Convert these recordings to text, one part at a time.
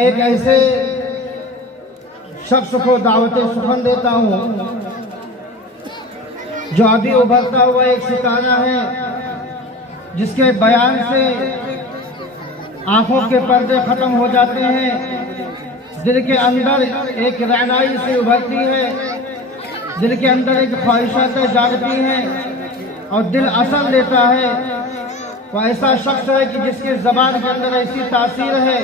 ایک ایسے شخص کو دعوت سخن دیتا ہوں جو ابھی ابھرتا ہوا ایک ستارہ ہے، جس کے بیان سے آنکھوں کے پردے ختم ہو جاتے ہیں، دل کے اندر ایک رعنائی سے ابھرتی ہے، دل کے اندر ایک خواہشات جاگتی ہیں اور دل اثر لیتا ہے۔ وہ ایسا شخص ہے کہ جس کی زبان کے اندر ایسی تاثیر ہے،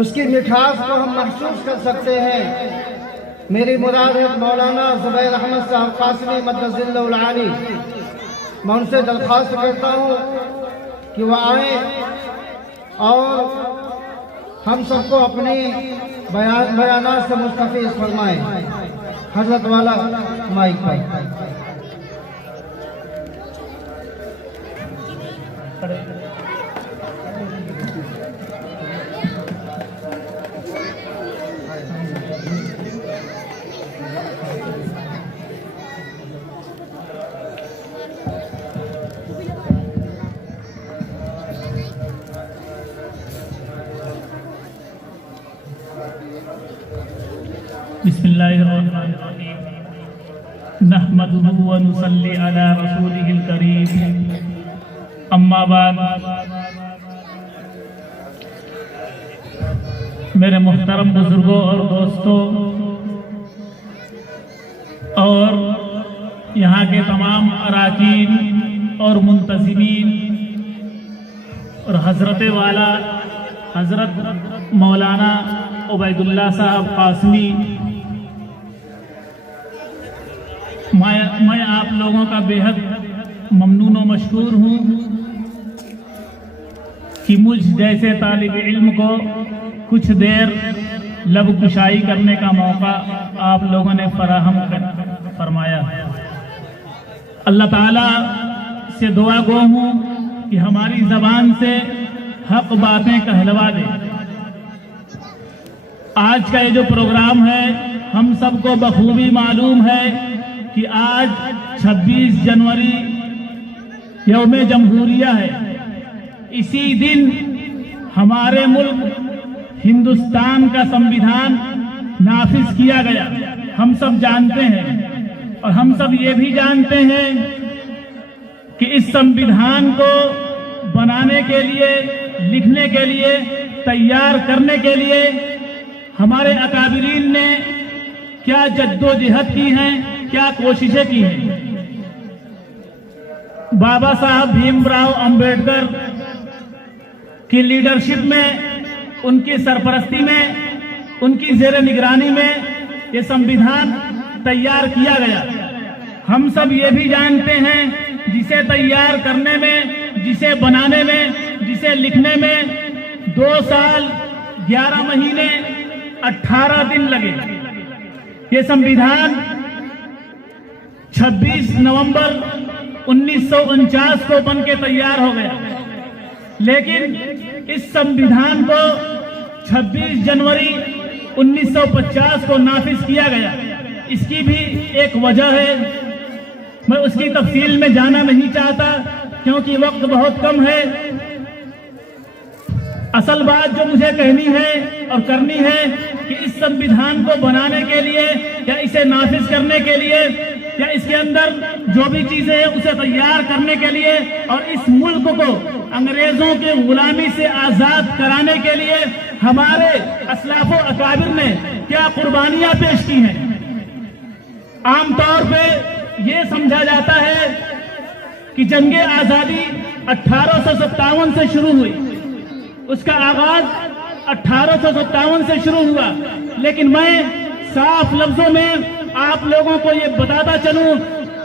اس کی مٹھاس کو ہم محسوس کر سکتے ہیں۔ میری مراد ہے مولانا زبیر احمد صاحب قاسمی مدد ذلہ العالی۔ میں ان سے درخواست کرتا ہوں کہ وہ آئیں اور ہم سب کو اپنی بیانات سے مستفیض فرمائیں۔ حضرت والا مائک پر۔ بسم اللہ الرحمن الرحیم نحمدہ ونصلی علی رسولہ الکریم اما بعد۔ میرے محترم بزرگوں اور دوستوں اور یہاں کے تمام اراکین اور منتظمین اور حضرت والا حضرت مولانا عبید اللہ صاحب قاسمی، میں آپ لوگوں کا بےحد ممنون و مشکور ہوں کہ مجھ جیسے طالب علم کو کچھ دیر لب کشائی کرنے کا موقع آپ لوگوں نے فراہم فرمایا۔ اللہ تعالیٰ سے دعا گو ہوں کہ ہماری زبان سے حق باتیں کہلوا دے۔ آج کا یہ جو پروگرام ہے، ہم سب کو بخوبی معلوم ہے کہ آج 26 جنوری یوم جمہوریہ ہے۔ اسی دن ہمارے ملک ہندوستان کا سمویدھان نافذ کیا گیا، ہم سب جانتے ہیں۔ اور ہم سب یہ بھی جانتے ہیں کہ اس سمویدھان کو بنانے کے لیے، لکھنے کے لیے، تیار کرنے کے لیے ہمارے اکابرین نے کیا جد و جہد کی ہیں، کیا کوششیں کی ہیں۔ بابا صاحب بھیم راؤ امبیڈکر کی لیڈرشپ میں، ان کی سرپرستی میں، ان کی زیر نگرانی میں یہ سمویدھان تیار کیا گیا۔ ہم سب یہ بھی جانتے ہیں جسے تیار کرنے میں، جسے بنانے میں، جسے لکھنے میں 2 سال 11 مہینے 18 دن لگے۔ یہ سمویدھان 26 نومبر 1949 کو بن کے تیار ہو گیا، لیکن اس سمویدھان کو 26 جنوری 1950 کو نافذ کیا گیا۔ اس کی بھی ایک وجہ ہے، میں اس کی تفصیل میں جانا نہیں چاہتا کیونکہ وقت بہت کم ہے۔ اصل بات جو مجھے کہنی ہے اور کرنی ہے کہ اس سمویدھان کو بنانے کے لیے یا اسے نافذ کرنے کے لیے یا اس کے اندر جو بھی چیزیں ہیں اسے تیار کرنے کے لیے اور اس ملک کو انگریزوں کے غلامی سے آزاد کرانے کے لیے ہمارے اسلاف و اکابر نے کیا قربانیاں پیش کی ہیں۔ عام طور پہ یہ سمجھا جاتا ہے کہ جنگ آزادی 1857 سے شروع ہوئی، اس کا آغاز 1857 سے شروع ہوا، لیکن میں صاف لفظوں میں آپ لوگوں کو یہ بتاتا چلوں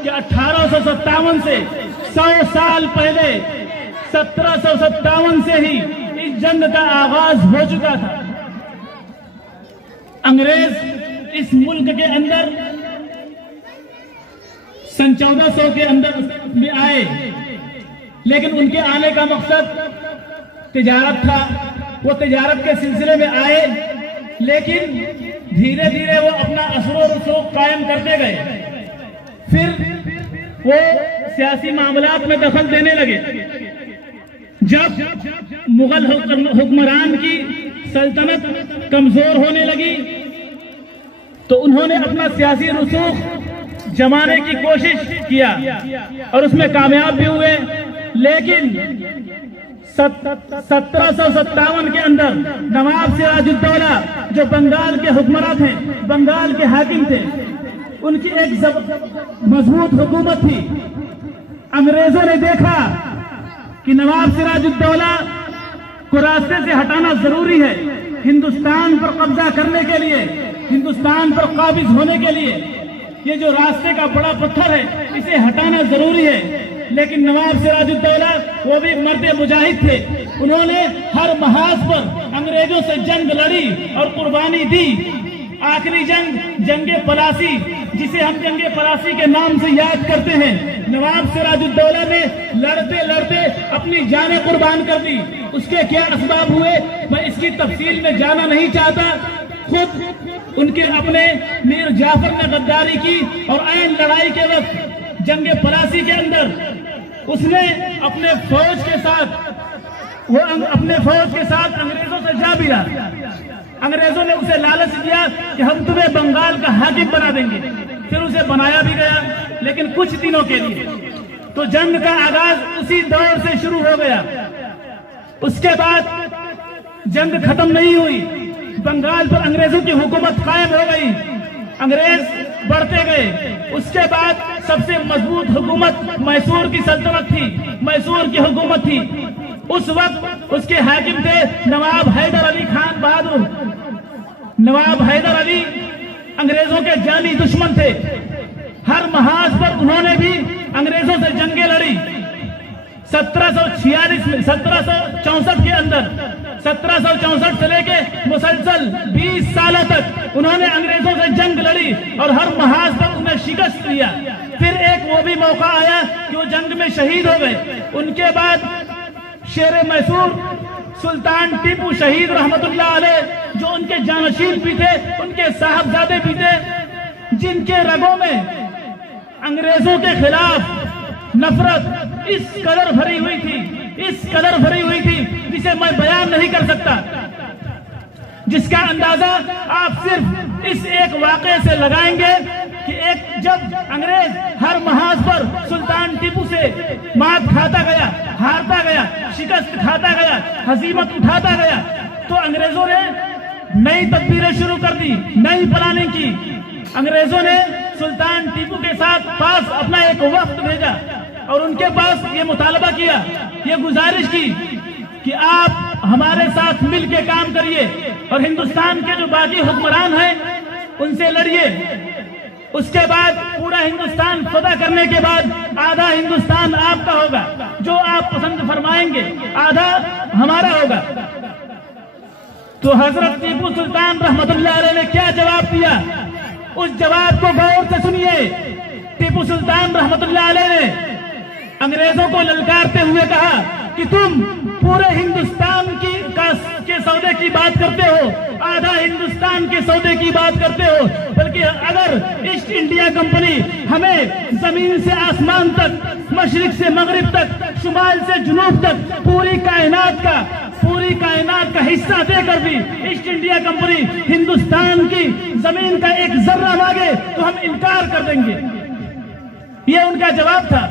کہ 1857 سے 100 سال پہلے 1757 سے ہی اس جنگ کا آغاز ہو چکا تھا۔ انگریز اس ملک کے اندر سن 1400 کے اندر میں آئے، لیکن ان کے آنے کا مقصد تجارت تھا۔ وہ تجارت کے سلسلے میں آئے، لیکن دھیرے دھیرے وہ اپنا اثر و رسوخ قائم کرتے گئے۔ پھر وہ سیاسی معاملات میں دخل دینے لگے۔ جب مغل حکمران کی سلطنت کمزور ہونے لگی تو انہوں نے اپنا سیاسی رسوخ جمانے کی کوشش کیا اور اس میں کامیاب بھی ہوئے، لیکن 1757 کے اندر نواب سراج الدولہ جو بنگال کے حکمراں تھے، بنگال کے حاکم تھے، ان کی ایک مضبوط حکومت تھی۔ انگریزوں نے دیکھا کہ نواب سراج الدولہ کو راستے سے ہٹانا ضروری ہے، ہندوستان پر قبضہ کرنے کے لیے، ہندوستان پر قابض ہونے کے لیے یہ جو راستے کا بڑا پتھر ہے اسے ہٹانا ضروری ہے۔ لیکن نواب سراج الدولہ وہ بھی مرد مجاہد تھے، انہوں نے ہر محاذ پر انگریزوں سے جنگ لڑی اور قربانی دی۔ آخری جنگ پلاسی، جسے ہم جنگ پلاسی کے نام سے یاد کرتے ہیں، نواب سراج الدولہ نے لڑتے لڑتے اپنی جانیں قربان کر دی۔ اس کے کیا اسباب ہوئے میں اس کی تفصیل میں جانا نہیں چاہتا، خود ان کے اپنے میر جعفر نے غداری کی اور عین لڑائی کے وقت جنگ پلاسی کے اندر اس نے اپنے فوج کے ساتھ انگریزوں سے جا ملا۔ انگریزوں نے اسے لالچ دیا کہ ہم تمہیں بنگال کا حاکم بنا دیں گے، پھر اسے بنایا بھی گیا لیکن کچھ دنوں کے لیے۔ تو جنگ کا آغاز اسی دور سے شروع ہو گیا۔ اس کے بعد جنگ ختم نہیں ہوئی، بنگال پر انگریزوں کی حکومت قائم ہو گئی، انگریز بڑھتے گئے۔ اس کے بعد سب سے مضبوط حکومت میسور کی سلطنت تھی، میسور کی حکومت تھی۔ اس وقت اس کے حاکم تھے نواب حیدر علی خان بہادر۔ نواب حیدر علی انگریزوں کے جانی دشمن تھے، ہر محاذ پر انہوں نے بھی انگریزوں سے جنگیں لڑی۔ 1764 کے اندر 1764 سے لے کے مسلسل 20 سالوں تک انہوں نے انگریزوں سے جنگ لڑی اور ہر محاذ پر انہیں شکست دیا۔ پھر ایک وہ بھی موقع آیا کہ وہ جنگ میں شہید ہو گئے۔ ان کے بعد شیر میسور سلطان ٹیپو شہید رحمت اللہ علیہ، جو ان کے جانشین بھی تھے، ان کے صاحبزادے بھی تھے، جن کے رگوں میں انگریزوں کے خلاف نفرت اس قدر بھری ہوئی تھی جسے میں بیان نہیں کر سکتا، جس کا اندازہ آپ صرف اس ایک واقعے سے لگائیں گے کہ جب انگریز ہر محاذ پر سلطان ٹیپو سے مات کھاتا گیا، ہارتا گیا، شکست کھاتا گیا، ہزیمت اٹھاتا گیا، تو انگریزوں نے نئی تدبیریں شروع کر دی، نئی پلاننگ کی۔ انگریزوں نے سلطان ٹیپو کے ساتھ پاس اپنا ایک وفد بھیجا اور ان کے پاس یہ مطالبہ کیا، یہ گزارش کی کہ آپ ہمارے ساتھ مل کے کام کریے اور ہندوستان کے جو باقی حکمران ہیں ان سے لڑیے۔ اس کے بعد پورا ہندوستان فتح کرنے کے بعد آدھا ہندوستان آپ کا ہوگا، جو آپ پسند فرمائیں گے، آدھا ہمارا ہوگا۔ تو حضرت ٹیپو سلطان رحمت اللہ علیہ نے کیا جواب دیا، اس جواب کو غور سے سنیے۔ ٹیپو سلطان رحمت اللہ علیہ نے انگریزوں کو للکارتے ہوئے کہا کہ تم پورے ہندوستان کے سودے کی بات کرتے ہو، آدھا ہندوستان کے سودے کی بات کرتے ہو، بلکہ اگر ایسٹ انڈیا کمپنی ہمیں زمین سے آسمان تک، مشرق سے مغرب تک، شمال سے جنوب تک پوری کائنات کا حصہ دے کر بھی ایسٹ انڈیا کمپنی ہندوستان کی زمین کا ایک ذرہ مانگے تو ہم انکار کر دیں گے، یہ ان کا جواب تھا۔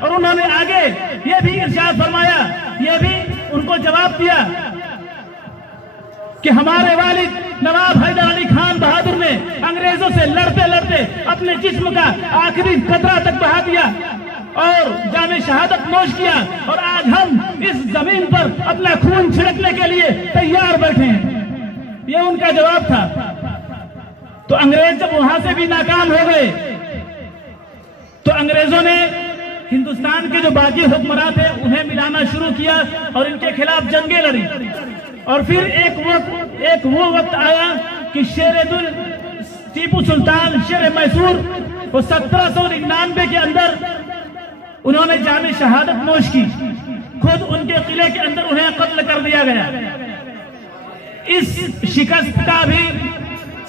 اور انہوں نے آگے یہ بھی ارشاد فرمایا، یہ بھی ان کو جواب دیا کہ ہمارے والد نواب حیدر علی خان بہادر نے انگریزوں سے لڑتے لڑتے اپنے جسم کا آخری قطرہ تک بہا دیا اور جام شہادت نوش کیا، اور آج ہم اس زمین پر اپنا خون چھڑکنے کے لیے تیار بیٹھے ہیں، یہ ان کا جواب تھا۔ تو انگریز جب وہاں سے بھی ناکام ہو گئے تو انگریزوں نے ہندوستان کے جو باقی حکمراں تھے انہیں ملانا شروع کیا اور ان کے خلاف جنگیں لڑی۔ اور پھر ایک وہ وقت آیا کہ ٹیپو سلطان شیر میسور وہ 1799 کے اندر انہوں نے جام شہادت نوش کی، خود ان کے قلعے کے اندر انہیں قتل کر دیا گیا۔ اس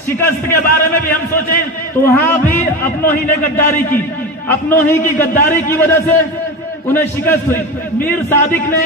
شکست کے بارے میں بھی ہم سوچیں تو وہاں بھی اپنوں ہی نے غداری کی، اپنوں ہی کی غداری کی وجہ سے انہیں شکست ہوئی۔ میر صادق نے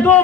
2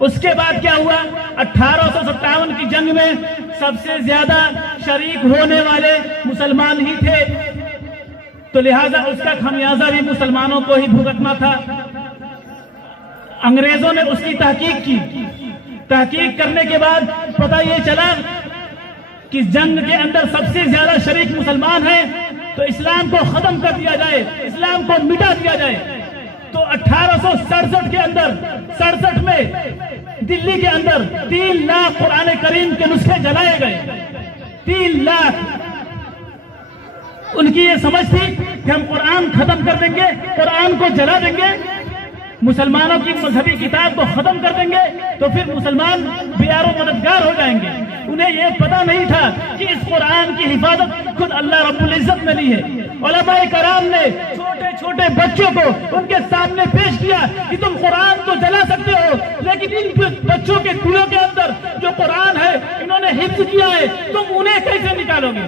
اس کے بعد کیا ہوا؟ 1857 کی جنگ میں سب سے زیادہ شریک ہونے والے مسلمان ہی تھے، تو لہذا اس کا خمیازہ بھی مسلمانوں کو ہی بھگتنا تھا۔ انگریزوں نے اس کی تحقیق کی، تحقیق کرنے کے بعد پتہ یہ چلا کہ جنگ کے اندر سب سے زیادہ شریک مسلمان ہیں، تو اسلام کو ختم کر دیا جائے، اسلام کو مٹا دیا جائے۔ تو 1867 کے اندر 67 میں دلی کے اندر 3 لاکھ قرآن کریم کے نسخے جلائے گئے، 3 لاکھ۔ ان کی یہ سمجھ تھی کہ ہم قرآن ختم کر دیں گے، قرآن کو جلا دیں گے، مسلمانوں کی مذہبی کتاب کو ختم کر دیں گے تو پھر مسلمان بیار و مددگار ہو جائیں گے۔ انہیں یہ پتہ نہیں تھا کہ اس قرآن کی حفاظت خود اللہ رب العزت نے لی ہے۔ علماء کرام نے چھوٹے چھوٹے بچوں کو ان کے سامنے پیش کیا کہ تم قرآن تو جلا سکتے ہو، لیکن ان بچوں کے دلوں کے اندر جو قرآن ہے انہوں نے حفظ کیا ہے، تم انہیں کیسے نکالو گے؟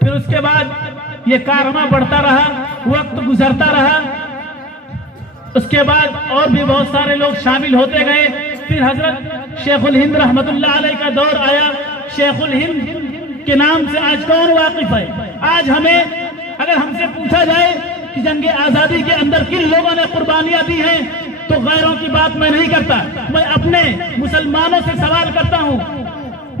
پھر اس کے بعد یہ کارواں بڑھتا رہا، وقت گزرتا رہا، اس کے بعد اور بھی بہت سارے لوگ شامل ہوتے گئے۔ پھر حضرت شیخ الہند رحمت اللہ علیہ کا دور آیا۔ شیخ الہند کے نام سے آج کون واقف ہے؟ آج ہمیں اگر ہم سے پوچھا جائے کہ جنگ آزادی کے اندر کن لوگوں نے قربانیاں دی ہیں تو غیروں کی بات میں نہیں کرتا، میں اپنے مسلمانوں سے سوال کرتا ہوں،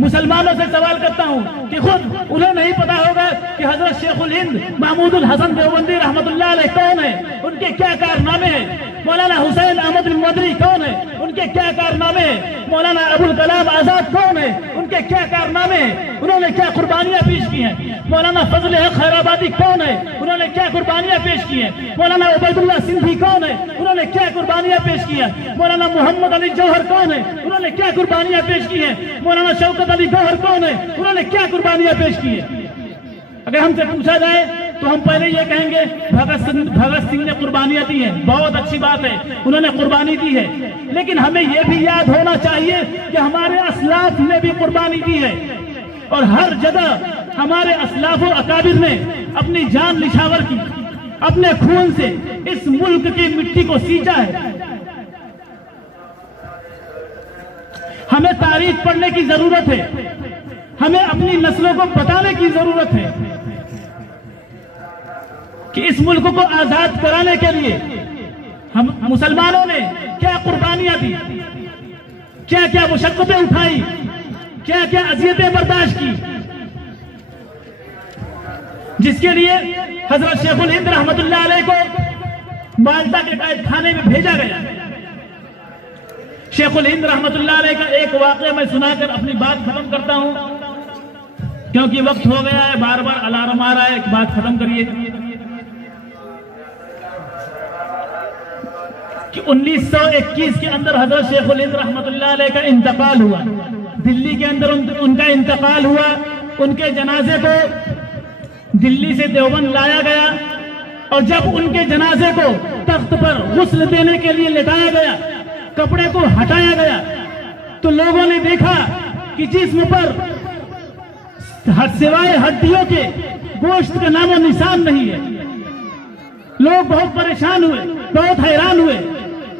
مسلمانوں سے سوال کرتا ہوں کہ خود انہیں نہیں پتا ہوگا کہ حضرت شیخ الہند محمود الحسن دیوبندی رحمت اللہ علیہ کون ہے، ان کے کیا کارنامے ہیں؟ مولانا حسین احمد مدنی کون ہے، ان کے کیا کارنامے ہیں؟ مولانا ابوالکلام آزاد کون ہے، ان کے کیا کارنامے ہیں؟ انہوں نے کیا قربانیاں پیش کی ہیں؟ مولانا فضل حق خیر آبادی کون ہے، انہوں نے کیا قربانیاں پیش کی ہیں؟ مولانا عبید اللہ سندھی کون ہے، انہوں نے کیا قربانیاں پیش کی ہیں؟ مولانا محمد علی جوہر کون ہے، انہوں نے کیا قربانیاں پیش کی ہیں؟ مولانا شوکت علی گوہر کون ہے، انہوں نے کیا قربانیاں پیش کی ہیں؟ اگر ہم سے پوچھا جائے تو ہم پہلے یہ کہیں گے بھگت سنگھ نے قربانیاں دی ہیں، بہت اچھی بات ہے، انہوں نے قربانی دی ہے، لیکن ہمیں یہ بھی یاد ہونا چاہیے کہ ہمارے اسلاف نے بھی قربانی دی ہے، اور ہر جگہ ہمارے اسلاف و اکابر نے اپنی جان نچھاور کی، اپنے خون سے اس ملک کی مٹی کو سینچا ہے۔ ہمیں تاریخ پڑھنے کی ضرورت ہے، ہمیں اپنی نسلوں کو بتانے کی ضرورت ہے کہ اس ملک کو آزاد کرانے کے لیے ہم مسلمانوں نے کیا قربانیاں دی، کیا کیا مشقتیں اٹھائی، کیا کیا اذیتیں برداشت کی، جس کے لیے حضرت شیخ الہند رحمت اللہ علیہ کو مالٹا کے قید خانے میں بھیجا گیا۔ شیخ الہند رحمت اللہ علیہ کا ایک واقعہ میں سنا کر اپنی بات ختم کرتا ہوں، کیونکہ وقت ہو گیا ہے، بار بار الارم آ رہا ہے، ایک بات ختم کریے کہ 1921 کے اندر حضرت شیخ الہند رحمت اللہ علیہ کا انتقال ہوا، دلی کے اندر ان کا انتقال ہوا۔ ان کے جنازے کو دلی سے دیوبند لایا گیا، اور جب ان کے جنازے کو تخت پر غسل دینے کے لیے لٹایا گیا، کپڑے کو ہٹایا گیا، تو لوگوں نے دیکھا کہ جسم پر سوائے ہڈیوں کے گوشت کا نام و نشان نہیں ہے۔ لوگ بہت پریشان ہوئے، بہت حیران ہوئے،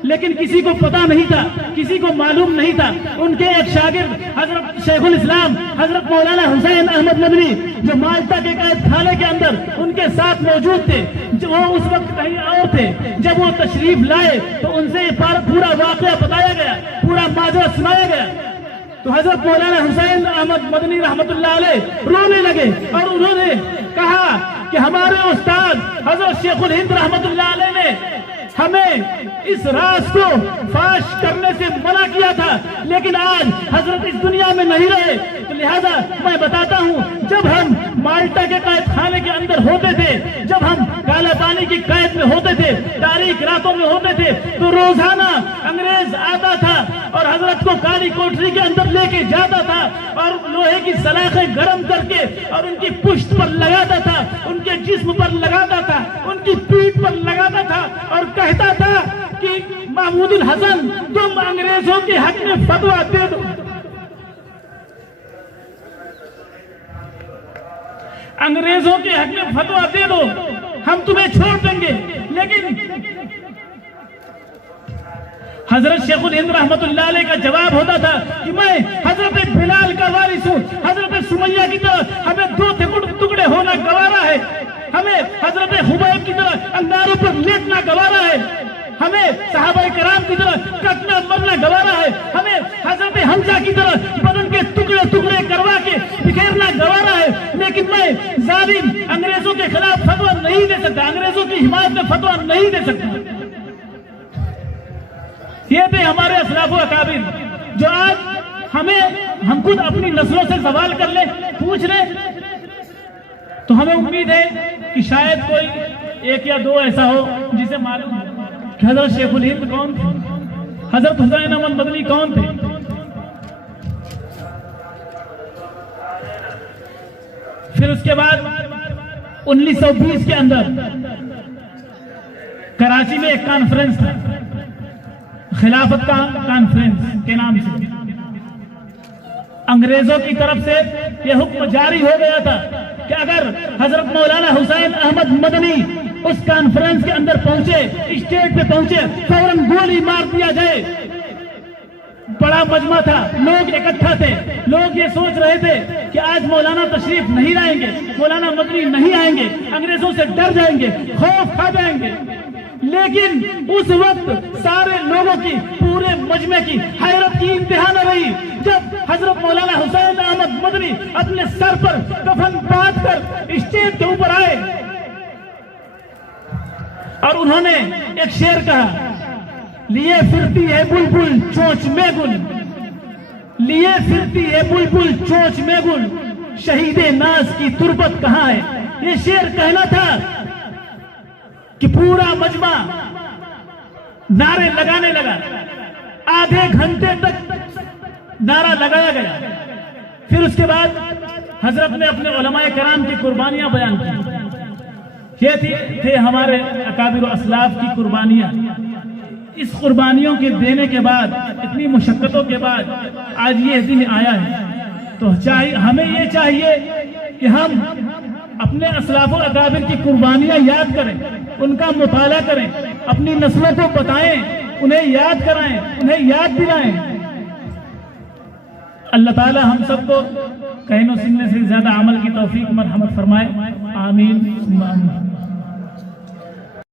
لیکن کسی کو پتا نہیں تھا، کسی کو معلوم نہیں تھا۔ ان کے ایک شاگرد حضرت شیخ الاسلام حضرت مولانا حسین احمد مدنی جو مالٹا کے قید خانے کے اندر ان کے ساتھ موجود تھے، وہ اس وقت کہیں اور تھے، جب وہ تشریف لائے تو ان سے پورا واقعہ بتایا گیا، پورا ماجرا سنایا گیا، تو حضرت مولانا حسین احمد مدنی رحمت اللہ علیہ رونے لگے، اور انہوں نے کہا کہ ہمارے استاد حضرت شیخ الہند رحمت اللہ علیہ نے ہمیں اس راز کو فاش کرنے سے منع کیا تھا، لیکن آج حضرت اس دنیا میں نہیں رہے، تو لہذا میں بتاتا ہوں، جب ہم مالٹا کے قید خانے کے اندر ہوتے تھے، جب ہم کالا پانی کی قید میں ہوتے تھے، تاریک راتوں میں ہوتے تھے، تو روزانہ انگریز آتا تھا اور حضرت کو کالی کوٹری کے اندر لے کے جاتا تھا، اور لوہے کی سلاخیں گرم کر کے اور ان کی پشت پر لگاتا تھا، ان کے جسم پر لگاتا تھا، ان کی پیٹھ پر لگاتا تھا، اور کہتا تھا کہ محمود الحسن تم انگریزوں کے حق میں فتویٰ دے دو، انگریزوں کے حق میں فتویٰ دے دو۔ ہم تمہیں چھوڑ دیں گے. لیکن حضرت شیخ الہند رحمت اللہ علیہ کا جواب ہوتا تھا کہ میں حضرت بلال کا وارث ہوں. حضرت سمیہ کی طرح ہمیں 2 ٹکڑے ہونا گوارا ہے. ہمیں حضرت خبیب کی طرح انگاروں پر لیٹنا گوارا ہے. ہمیں صحابہ کرام کی طرح کٹنا مرنا گوارا ہے. ہمیں حضرت حمزہ کی طرح بدن کے ٹکڑے ٹکڑے کروا کے بکھیرنا گوارا ہے. لیکن میں ظالم انگریزوں کے خلاف فتویٰ نہیں دے سکتا, انگریزوں کی حمایت میں فتویٰ نہیں دے سکتا. یہ تھے ہمارے اسلاف و اکابر, جو آج ہم خود اپنی نسلوں سے سوال کر لیں, پوچھ لیں, تو ہمیں امید ہے کہ شاید کوئی 1 یا 2 ایسا ہو جسے معلوم ہو کہ حضرت شیخ الہند کون تھے, حضرت حسین احمد مدنی کون تھے. پھر اس کے بعد 1920 کے اندر کراچی میں ایک کانفرنس تھا, خلافت کا کانفرنس کے نام سے. انگریزوں کی طرف سے یہ حکم جاری ہو گیا تھا کہ اگر حضرت مولانا حسین احمد مدنی اس کانفرنس کے اندر پہنچے, اسٹیج پہ پہنچے, فوراً گولی مار دیا جائے. بڑا مجمع تھا, لوگ اکٹھا تھے, لوگ یہ سوچ رہے تھے کہ آج مولانا تشریف نہیں لائیں گے, مولانا مدنی نہیں آئیں گے, انگریزوں سے ڈر جائیں گے, خوف کھا جائیں گے. لیکن اس وقت سارے لوگوں کی, پورے مجمع کی حیرت کی انتہا نہ رہی جب حضرت مولانا حسین احمد مدنی اپنے سر پر کفن باندھ کر اسٹیج کے اوپر آئے اور انہوں نے ایک شعر کہا, لیے پھرتی ہے بلبل چونچ میں گل, لیے پھرتی ہے بلبل چونچ میں گل, شہید ناز کی تربت کہاں ہے. یہ شعر کہنا تھا کہ پورا مجمع نعرے لگانے لگا. آدھے گھنٹے تک نعرہ لگایا گیا. پھر اس کے بعد حضرت نے اپنے علماء کرام کی قربانیاں بیان کی. یہ تھے ہمارے اکابر و اسلاف کی قربانیاں. اس قربانیوں کے دینے کے بعد, اتنی مشقتوں کے بعد آج یہ دن آیا ہے. تو ہمیں یہ چاہیے کہ ہم اپنے اسلاف و اکابر کی قربانیاں یاد کریں, ان کا مطالعہ کریں, اپنی نسلوں کو بتائیں, انہیں یاد کرائیں, انہیں یاد دلائیں. اللہ تعالی ہم سب کو کہنے و سننے سے زیادہ عمل کی توفیق مرحمت فرمائے. آمین.